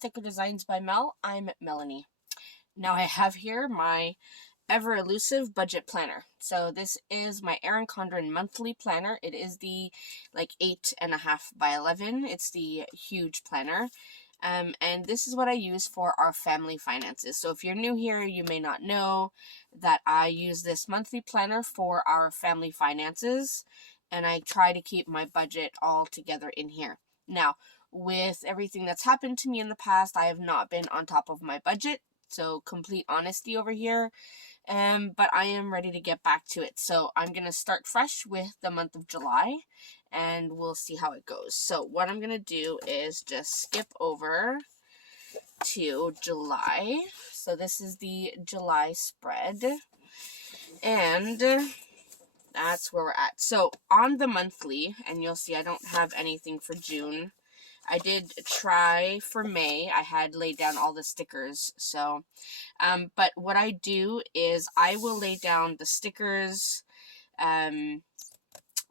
Sticker Designs by Mel. I'm Melanie. Now I have here my ever elusive budget planner. So this is my Erin Condren monthly planner. It is the 8.5 by 11. It's the huge planner. And this is what I use for our family finances. So if you're new here, you may not know that I use this monthly planner for our family finances, and I try to keep my budget all together in here. Now, with everything that's happened to me in the past, I have not been on top of my budget, so complete honesty over here. But I am ready to get back to it. So I'm going to start fresh with the month of July, and we'll see how it goes. So what I'm going to do is just skip over to July. So this is the July spread, and that's where we're at. So on the monthly, and you'll see I don't have anything for June. I did try for May. I had laid down all the stickers. So, but what I do is I will lay down the stickers. What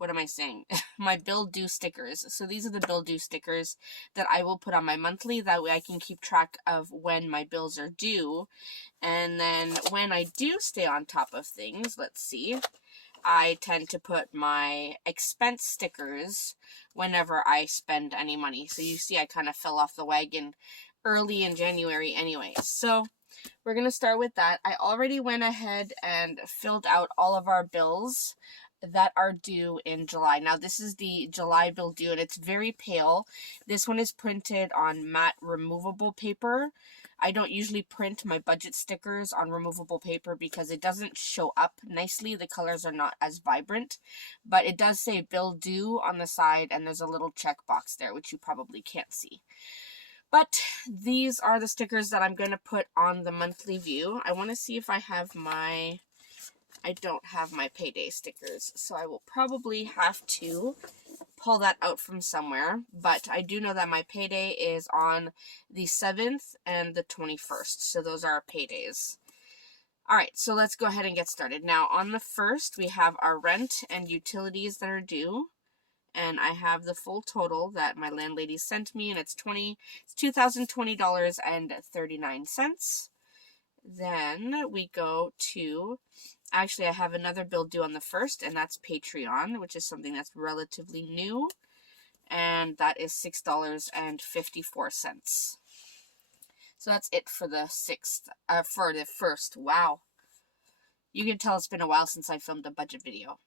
am I saying? My bill due stickers. So these are the bill due stickers that I will put on my monthly. That way I can keep track of when my bills are due. And then when I do stay on top of things, let's see, I tend to put my expense stickers whenever I spend any money. So you see I kind of fell off the wagon early in January anyway. So we're going to start with that. I already went ahead and filled out all of our bills that are due in July. Now this is the July bill due, and it's very pale. This one is printed on matte removable paper. I don't usually print my budget stickers on removable paper because it doesn't show up nicely. The colors are not as vibrant, but it does say bill due on the side, and there's a little checkbox there, which you probably can't see. But these are the stickers that I'm going to put on the monthly view. I want to see if I have my... I don't have my payday stickers, so I will probably have to pull that out from somewhere. But I do know that my payday is on the 7th and the 21st, so those are our paydays. Alright, so let's go ahead and get started. Now, on the 1st, we have our rent and utilities that are due. And I have the full total that my landlady sent me, and it's $2,020.39. Then we go to... Actually, I have another bill due on the 1st, and that's Patreon, which is something that's relatively new, and that is $6.54. So that's it for the 1st. Wow. You can tell it's been a while since I filmed a budget video.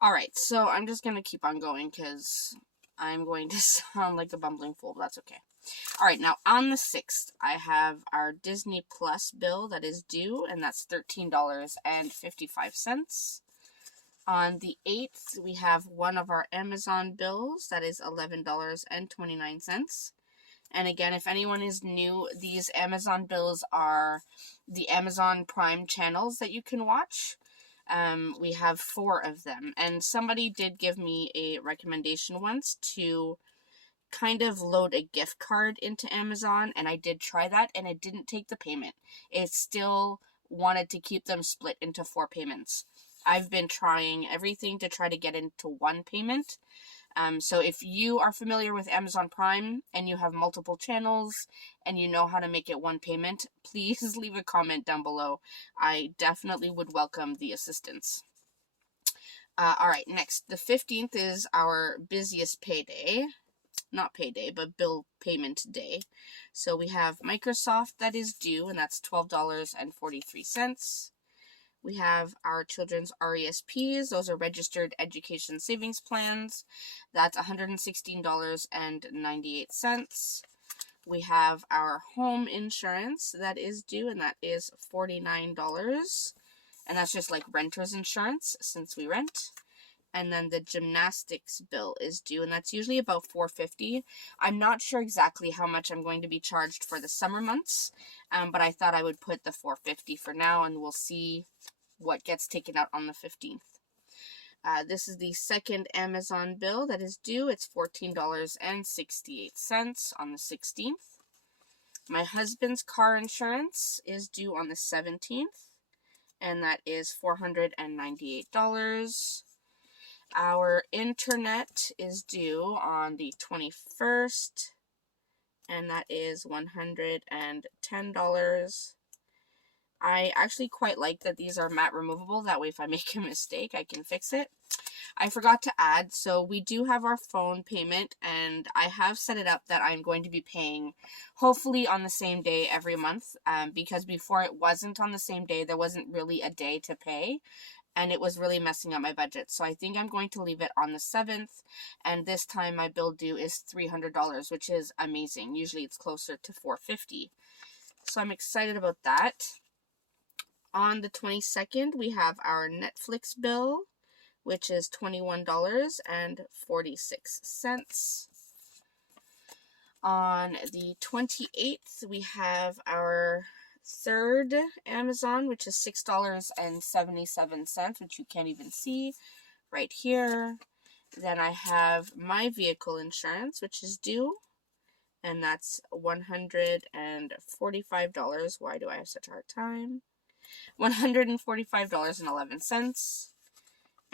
Alright, so I'm just going to keep on going because I'm going to sound like a bumbling fool, but that's okay. Alright, now on the 6th, I have our Disney Plus bill that is due, and that's $13.55. On the 8th, we have one of our Amazon bills that is $11.29. And again, if anyone is new, these Amazon bills are the Amazon Prime channels that you can watch. We have 4 of them, and somebody did give me a recommendation once to kind of load a gift card into Amazon, and I did try that, and it didn't take the payment. It still wanted to keep them split into 4 payments. I've been trying everything to try to get into one payment. So if you are familiar with Amazon Prime and you have multiple channels and you know how to make it one payment, please leave a comment down below. I definitely would welcome the assistance. Alright, next, the 15th is our busiest payday. Not payday, but bill payment day. So we have Microsoft that is due, and that's $12.43. We have our children's RESPs. Those are registered education savings plans. That's $116.98. We have our home insurance that is due, and that is $49. And that's just like renter's insurance since we rent. And then the gymnastics bill is due, and that's usually about $4.50. I'm not sure exactly how much I'm going to be charged for the summer months, but I thought I would put the $4.50 for now, and we'll see what gets taken out on the 15th. This is the second Amazon bill that is due. It's $14.68 on the 16th. My husband's car insurance is due on the 17th, and that is $498. Our internet is due on the 21st, and that is $110. I actually quite like that these are matte removable. That way if I make a mistake, I can fix it. I forgot to add, so we do have our phone payment, and I have set it up that I'm going to be paying hopefully on the same day every month, because before it wasn't on the same day. There wasn't really a day to pay, and it was really messing up my budget. So I think I'm going to leave it on the 7th, and this time my bill due is $300, which is amazing. Usually it's closer to $450. So I'm excited about that. On the 22nd, we have our Netflix bill, which is $21.46. On the 28th, we have our third Amazon, which is $6.77, which you can't even see right here. Then I have my vehicle insurance, which is due, and that's $145. Why do I have such a hard time? $145.11.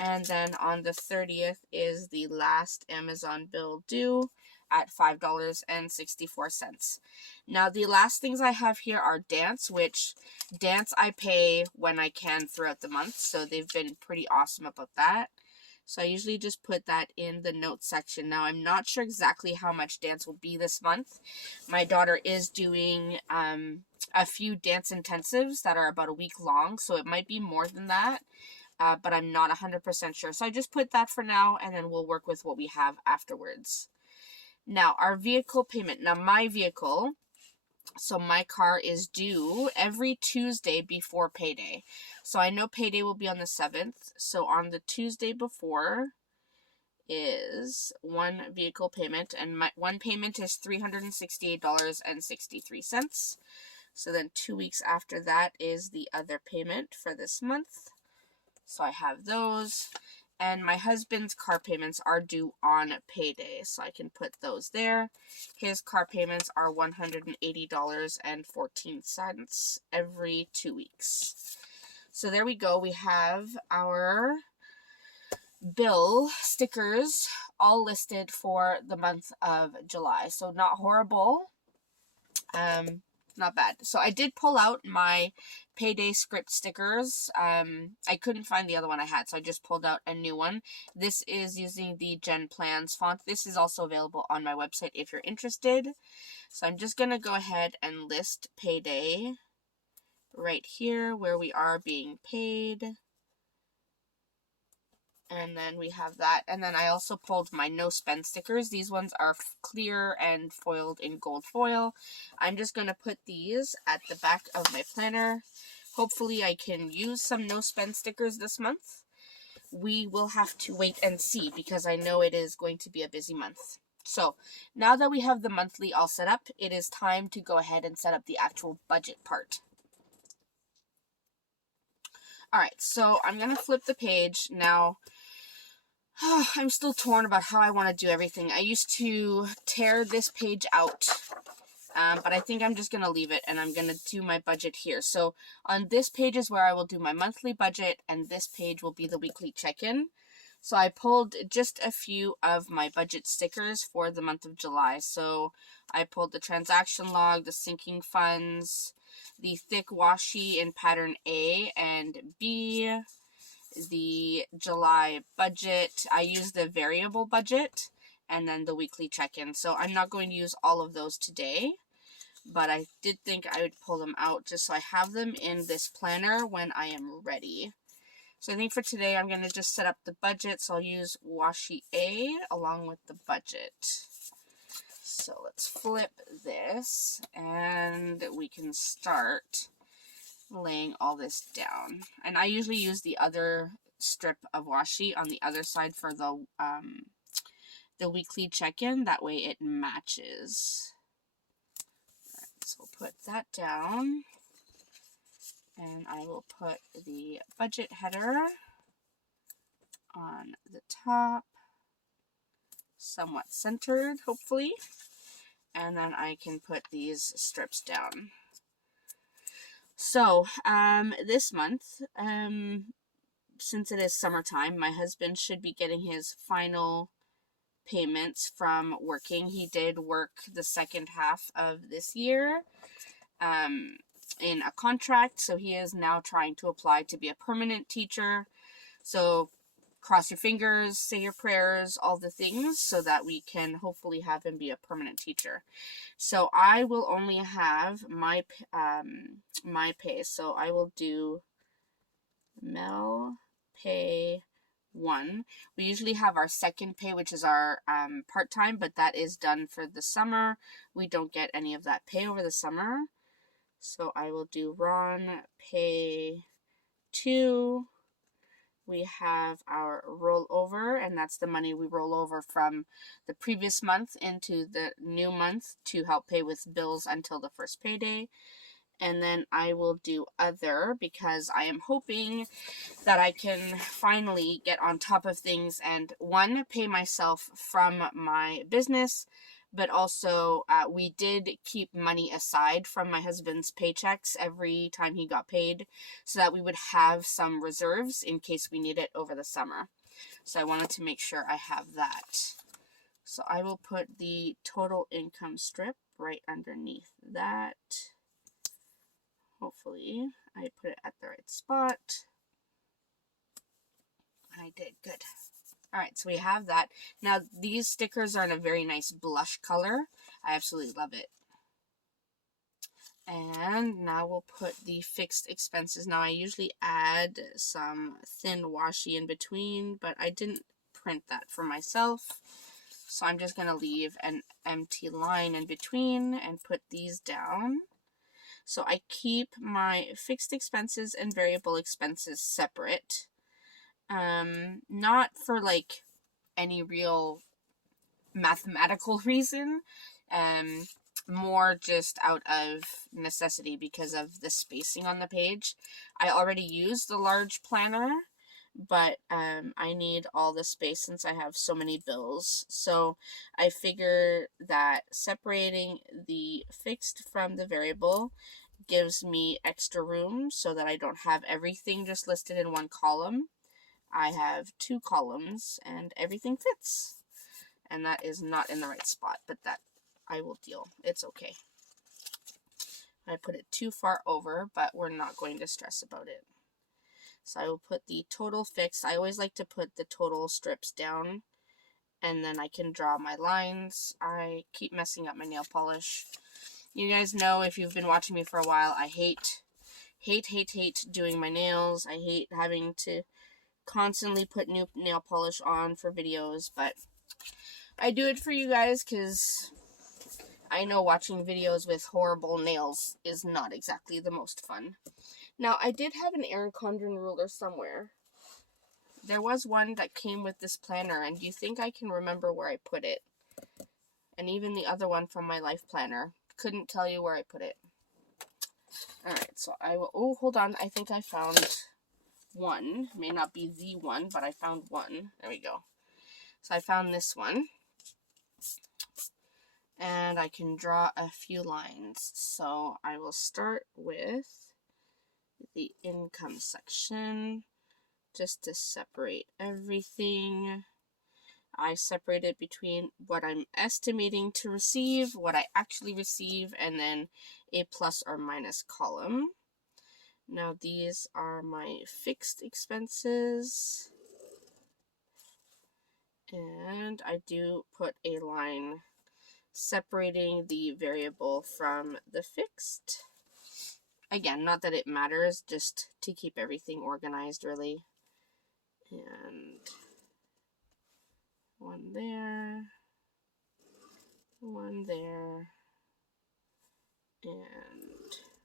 And then on the 30th is the last Amazon bill due at $5.64. Now, the last things I have here are dance, which dance I pay when I can throughout the month. So they've been pretty awesome about that. So I usually just put that in the notes section. Now, I'm not sure exactly how much dance will be this month. My daughter is doing a few dance intensives that are about a week long. So it might be more than that. But I'm not 100% sure. So I just put that for now, and then we'll work with what we have afterwards. Now, our vehicle payment. Now, my vehicle, so my car is due every Tuesday before payday. So I know payday will be on the 7th. So on the Tuesday before is one vehicle payment, and my one payment is $368.63. So then 2 weeks after that is the other payment for this month. So I have those, and my husband's car payments are due on payday, so I can put those there. His car payments are $180.14 every 2 weeks. So there we go. We have our bill stickers all listed for the month of July. So not horrible. Not bad. So I did pull out my payday script stickers. I couldn't find the other one I had, so I just pulled out a new one. This is using the Gen Plans font. This is also available on my website if you're interested. So I'm just going to go ahead and list payday right here where we are being paid. And then we have that. And then I also pulled my no spend stickers. These ones are clear and foiled in gold foil. I'm just going to put these at the back of my planner. Hopefully I can use some no spend stickers this month. We will have to wait and see because I know it is going to be a busy month. So now that we have the monthly all set up, it is time to go ahead and set up the actual budget part. Alright, so I'm going to flip the page now. I'm still torn about how I want to do everything. I used to tear this page out, but I think I'm just going to leave it, and I'm going to do my budget here. So on this page is where I will do my monthly budget, and this page will be the weekly check-in. So I pulled just a few of my budget stickers for the month of July. So I pulled the transaction log, the sinking funds, the thick washi in pattern A and B, the July budget. I used the variable budget, and then the weekly check-in. So I'm not going to use all of those today, but I did think I would pull them out just so I have them in this planner when I am ready. So I think for today I'm going to just set up the budget. So I'll use washi A along with the budget. So let's flip this and we can start laying all this down. And I usually use the other strip of washi on the other side for the weekly check-in. That way it matches. All right, so we'll put that down. And I will put the budget header on the top, somewhat centered, hopefully. And then I can put these strips down. So, this month, since it is summertime, my husband should be getting his final payments from working. He did work the second half of this year in a contract, so he is now trying to apply to be a permanent teacher. So cross your fingers, say your prayers, all the things, so that we can hopefully have him be a permanent teacher. So I will only have my pay. So I will do Mel pay 1. We usually have our second pay, which is our part-time, but that is done for the summer. We don't get any of that pay over the summer. So I will do Ron pay 2. We have our rollover, and that's the money we roll over from the previous month into the new month to help pay with bills until the first payday. And then I will do other, because I am hoping that I can finally get on top of things and, one, pay myself from my business, but also we did keep money aside from my husband's paychecks every time he got paid, so that we would have some reserves in case we need it over the summer. So I wanted to make sure I have that. So I will put the total income strip right underneath that. Hopefully I put it at the right spot. I did. Good. Alright, so we have that. Now, these stickers are in a very nice blush color. I absolutely love it. And now we'll put the fixed expenses. Now, I usually add some thin washi in between, but I didn't print that for myself. So I'm just going to leave an empty line in between and put these down. So I keep my fixed expenses and variable expenses separate. Not for like any real mathematical reason, more just out of necessity because of the spacing on the page. I already use the large planner, but I need all the space since I have so many bills. So I figure that separating the fixed from the variable gives me extra room so that I don't have everything just listed in one column. I have 2 columns and everything fits. And that is not in the right spot, but that I will deal. It's okay. I put it too far over, but we're not going to stress about it. So I will put the total fixed. I always like to put the total strips down, and then I can draw my lines. I keep messing up my nail polish. You guys know, if you've been watching me for a while, I hate doing my nails. I hate having to constantly put new nail polish on for videos, but I do it for you guys because I know watching videos with horrible nails is not exactly the most fun. Now, I did have an Erin Condren ruler somewhere. There was one that came with this planner, and do you think I can remember where I put it? And even the other one from my life planner. Couldn't tell you where I put it. Alright, so I will... Oh, hold on. I think I found one. May not be the one, but I found one. There we go. So I found this one. And I can draw a few lines. So I will start with the income section just to separate everything. I separate it between what I'm estimating to receive, what I actually receive, and then a plus or minus column. Now these are my fixed expenses. And I do put a line separating the variable from the fixed. Again, not that it matters, just to keep everything organized, really. And one there, and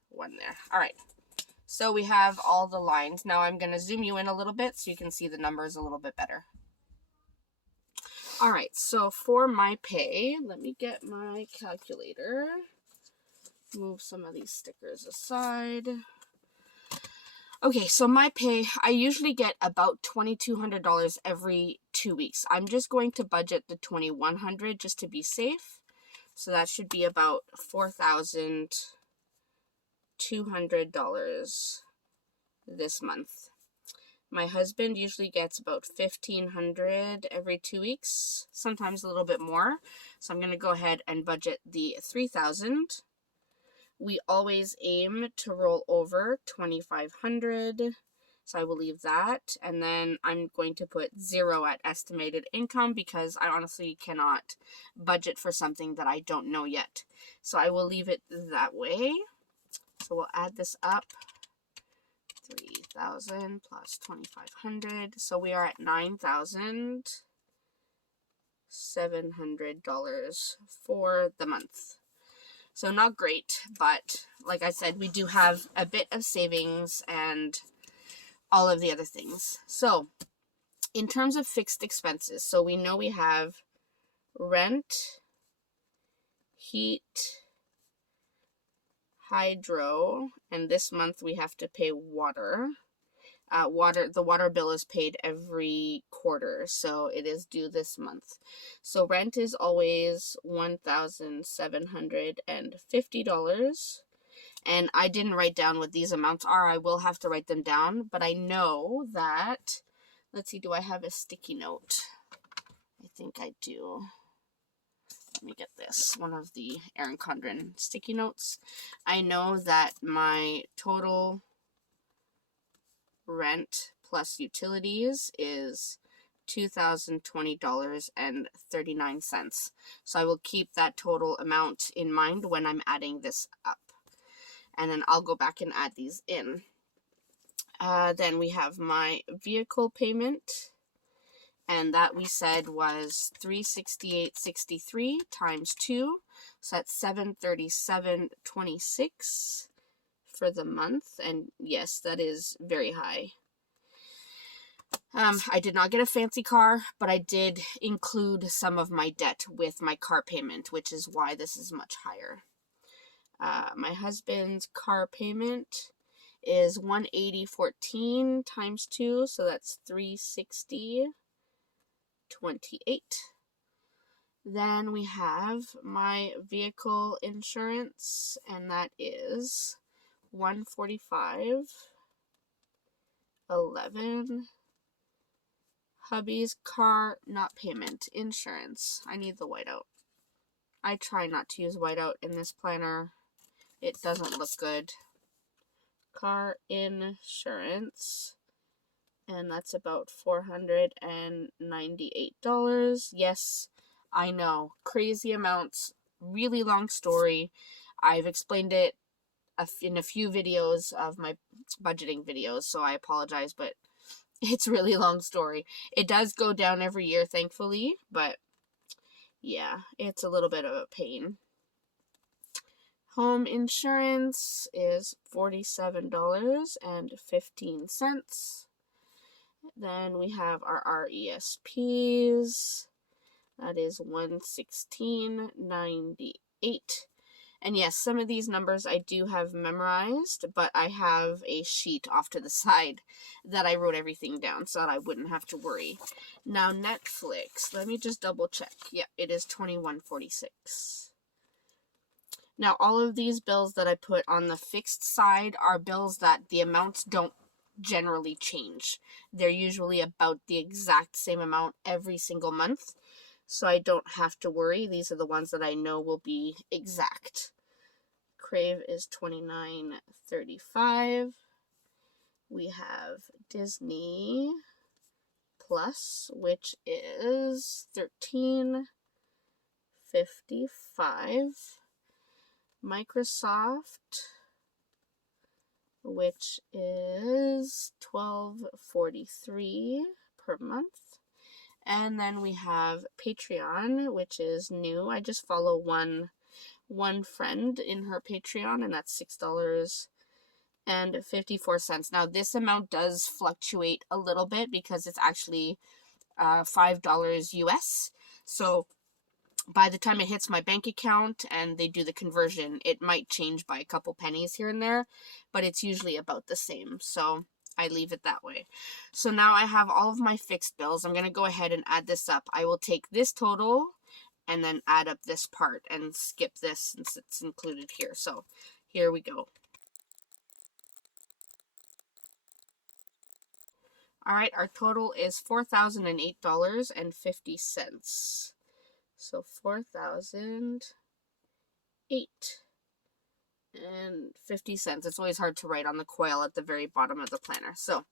one there. All right, so we have all the lines. Now I'm going to zoom you in a little bit so you can see the numbers a little bit better. All right, so for my pay, let me get my calculator. Move some of these stickers aside. Okay, so my pay, I usually get about $2,200 every 2 weeks. I'm just going to budget the $2,100 just to be safe. So that should be about $4,200 this month. My husband usually gets about $1,500 every 2 weeks, sometimes a little bit more. So I'm going to go ahead and budget the $3,000. We always aim to roll over $2,500. So I will leave that. And then I'm going to put 0 at estimated income because I honestly cannot budget for something that I don't know yet. So I will leave it that way. So we'll add this up. 3,000 plus 2,500. So we are at $9,700 for the month. So not great, but like I said, we do have a bit of savings and all of the other things. So in terms of fixed expenses, so we know we have rent, heat, hydro, and this month we have to pay water. The water bill is paid every quarter, so it is due this month. So rent is always $1,750. And I didn't write down what these amounts are. I will have to write them down, but I know that, let's see, do I have a sticky note? I think I do. Let me get this, one of the Erin Condren sticky notes. I know that my total rent plus utilities is $2,020.39. So I will keep that total amount in mind when I'm adding this up. And then I'll go back and add these in. Then we have my vehicle payment. And that we said was $368.63 times 2. So that's $737.26 for the month. And yes, that is very high. I did not get a fancy car, but I did include some of my debt with my car payment, which is why this is much higher. My husband's car payment is $180.14 times 2, so that's $360.28. Then we have my vehicle insurance, and that is $145.11. Hubby's car not payment insurance. I need the whiteout. I try not to use whiteout in this planner. It doesn't look good. Car insurance, and that's about $498. Yes, I know, crazy amounts, really long story. I've explained it in a few videos of my budgeting videos, so I apologize, but it's really long story. It does go down every year, thankfully, but yeah, it's a little bit of a pain. Home insurance is $47.15. Then we have our RESPs. That is $116.98. And yes, some of these numbers I do have memorized, but I have a sheet off to the side that I wrote everything down so that I wouldn't have to worry. Now Netflix, let me just double check. Yeah, it is $21.46. Now, all of these bills that I put on the fixed side are bills that the amounts don't generally change. They're usually about the exact same amount every single month, so I don't have to worry. These are the ones that I know will be exact. Crave is $29.35. We have Disney Plus, which is $13.55. Microsoft, which is $12.43 per month. And then we have Patreon, which is new. I just follow one friend in her Patreon, and that's $6.54. Now, this amount does fluctuate a little bit because it's actually $5 US. So by the time it hits my bank account and they do the conversion, it might change by a couple pennies here and there, but it's usually about the same. So I leave it that way. So now I have all of my fixed bills. I'm going to go ahead and add this up. I will take this total and then add up this part and skip this since it's included here. So here we go. All right, our total is $4,008.50. So $4,008.50. It's always hard to write on the coil at the very bottom of the planner. So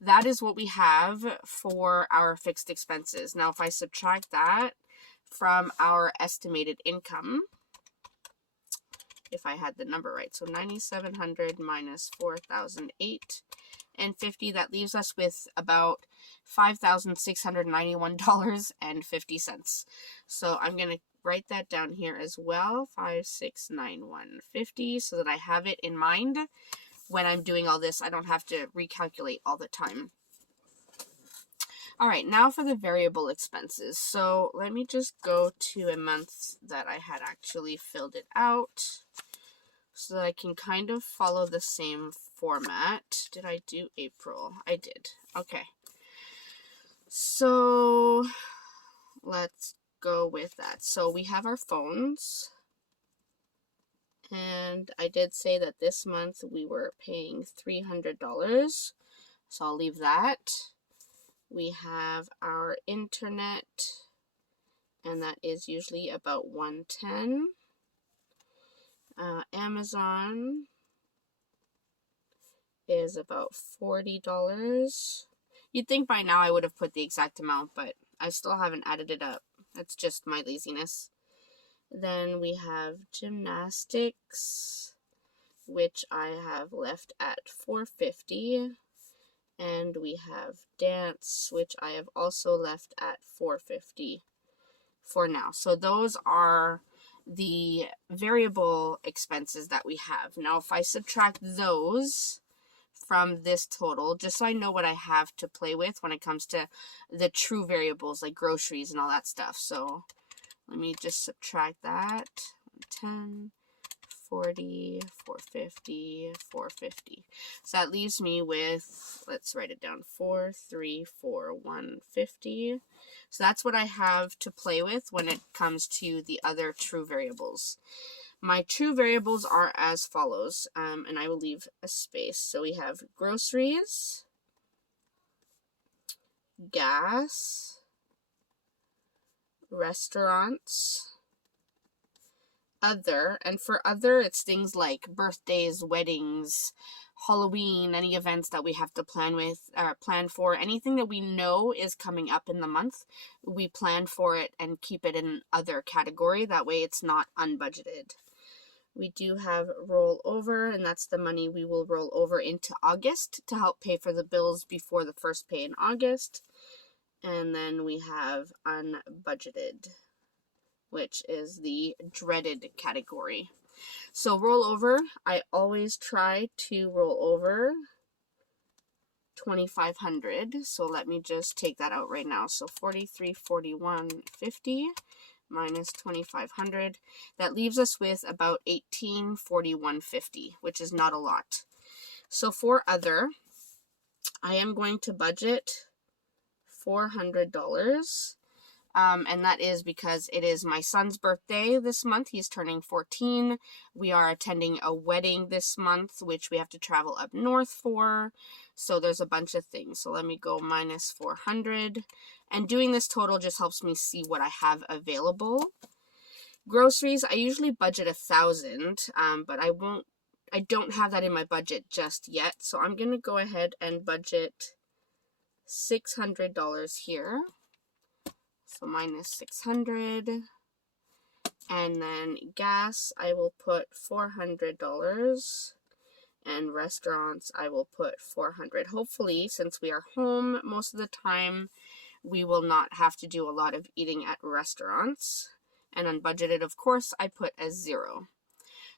that is what we have for our fixed expenses. Now, if I subtract that from our estimated income, if I had the number right, so 9,700 minus 4,008.50, that leaves us with about $5,691.50. So I'm going to write that down here as well, 5,691.50, so that I have it in mind when I'm doing all this. I don't have to recalculate all the time. All right, now for the variable expenses. So let me just go to a month that I had actually filled it out so that I can kind of follow the same format. Did I do April? I did. Okay. So let's go with that. So we have our phones. And I did say that this month we were paying $300. So I'll leave that. We have our internet, and that is usually about $110. Amazon is about $40. You'd think by now I would have put the exact amount, but I still haven't added it up. That's just my laziness. Then we have gymnastics, which I have left at $450. And we have dance, which I have also left at $450 for now. So those are the variable expenses that we have. Now, if I subtract those from this total, just so I know what I have to play with when it comes to the true variables like groceries and all that stuff. So let me just subtract that. 10, 40, 450, 450. So that leaves me with, let's write it down, 434,150. So that's what I have to play with when it comes to the other true variables. My true variables are as follows, and I will leave a space. So we have groceries, gas, restaurants, other, and for other, it's things like birthdays, weddings, Halloween, any events that we have to plan for, anything that we know is coming up in the month, we plan for it and keep it in other category. That way it's not unbudgeted. We do have rollover, and that's the money we will roll over into August to help pay for the bills before the first pay in August. And then we have unbudgeted, which is the dreaded category. So rollover, I always try to roll over $2,500. So let me just take that out right now. So 4341.50 minus 2,500. That leaves us with about 1841.50, which is not a lot. So for other, I am going to budget $400. And that is because it is my son's birthday this month. He's turning 14. We are attending a wedding this month, which we have to travel up north for. So there's a bunch of things. So let me go minus 400. And doing this total just helps me see what I have available. Groceries, I usually budget $1,000, but I don't have that in my budget just yet. So I'm going to go ahead and budget $600 here. So minus 600. And then gas, I will put $400. And restaurants, I will put $400. Hopefully, since we are home most of the time, we will not have to do a lot of eating at restaurants. And unbudgeted, of course, I put as 0.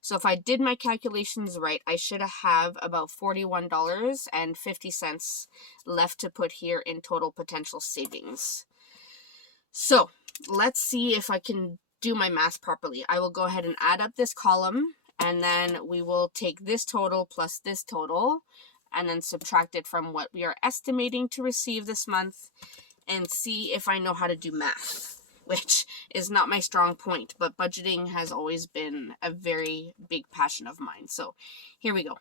So if I did my calculations right, I should have about $41.50 left to put here in total potential savings. So let's see if I can do my math properly. I will go ahead and add up this column, and then we will take this total plus this total and then subtract it from what we are estimating to receive this month and see if I know how to do math, which is not my strong point, but budgeting has always been a very big passion of mine. So here we go.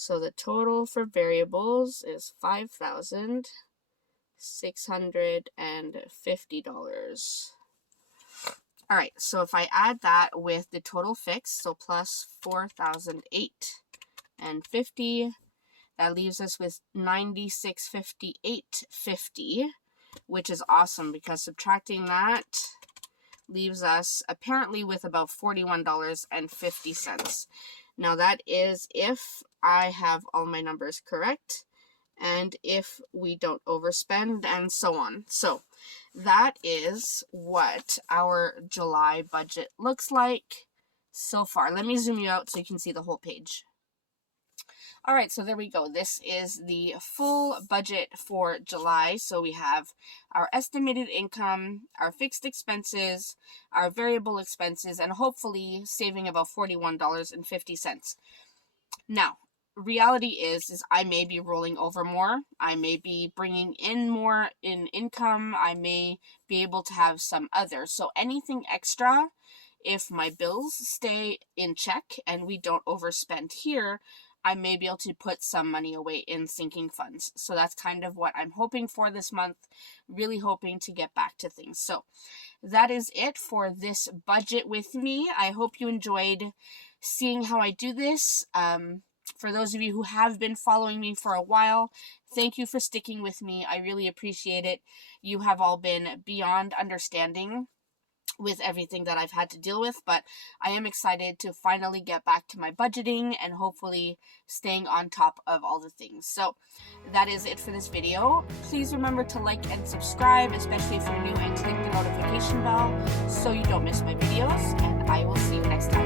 So the total for variables is $5,650. All right, so if I add that with the total fixed, so plus 4,008.50, that leaves us with 9658.50, which is awesome because subtracting that leaves us apparently with about $41.50. Now that is if I have all my numbers correct and if we don't overspend and so on. So that is what our July budget looks like so far. Let me zoom you out so you can see the whole page. All right, so there we go. This is the full budget for July. So we have our estimated income, our fixed expenses, our variable expenses, and hopefully saving about $41.50. Now, reality is I may be rolling over more. I may be bringing in more in income. I may be able to have some other. So anything extra, if my bills stay in check and we don't overspend here, I may be able to put some money away in sinking funds. So that's kind of what I'm hoping for this month, really hoping to get back to things. So that is it for this budget with me. I hope you enjoyed seeing how I do this. For those of you who have been following me for a while, thank you for sticking with me. I really appreciate it. You have all been beyond understanding with everything that I've had to deal with, but I am excited to finally get back to my budgeting and hopefully staying on top of all the things. So that is it for this video. Please remember to like and subscribe, especially if you're new, and click the notification bell so you don't miss my videos, and I will see you next time.